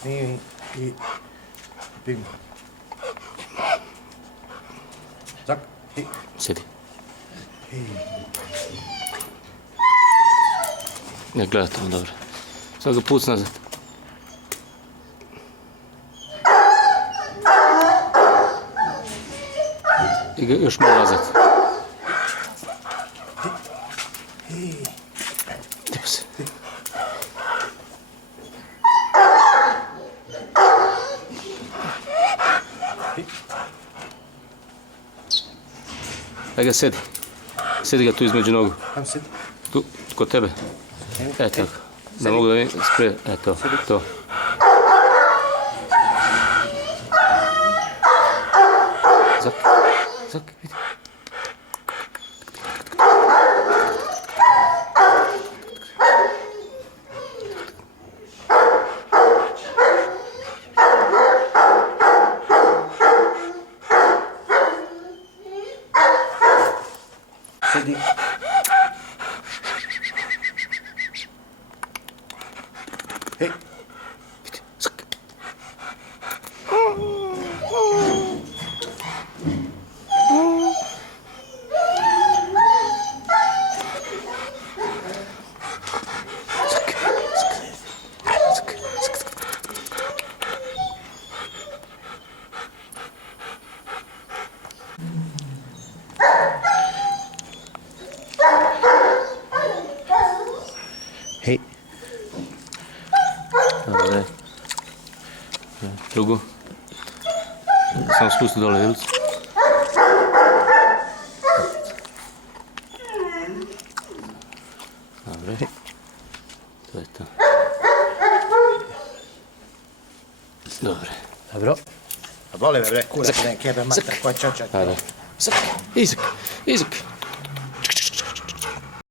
Snimi i ping. Zak, hej. Sjedi. Ne, gledajte me dobro. Sad ga puc nazad. I ga još malo nazad. Lijepo se. Daj ga sedi. Sedi ga tu između nogu. Kam sedi? Tu, kod tebe. Tako. Da mogu da vidim spred. Eto, to. Zak, zak, vidi. Sedi. Hej. Vidi, zak. Hej. Dobre. Drugu. Samo spusti dole vilicu. Dobre. To je to. Dobre. Dobro. A boli me bre, kurac, ne kebe, mater, ko čočak. Ajde. Zak, izak, izak.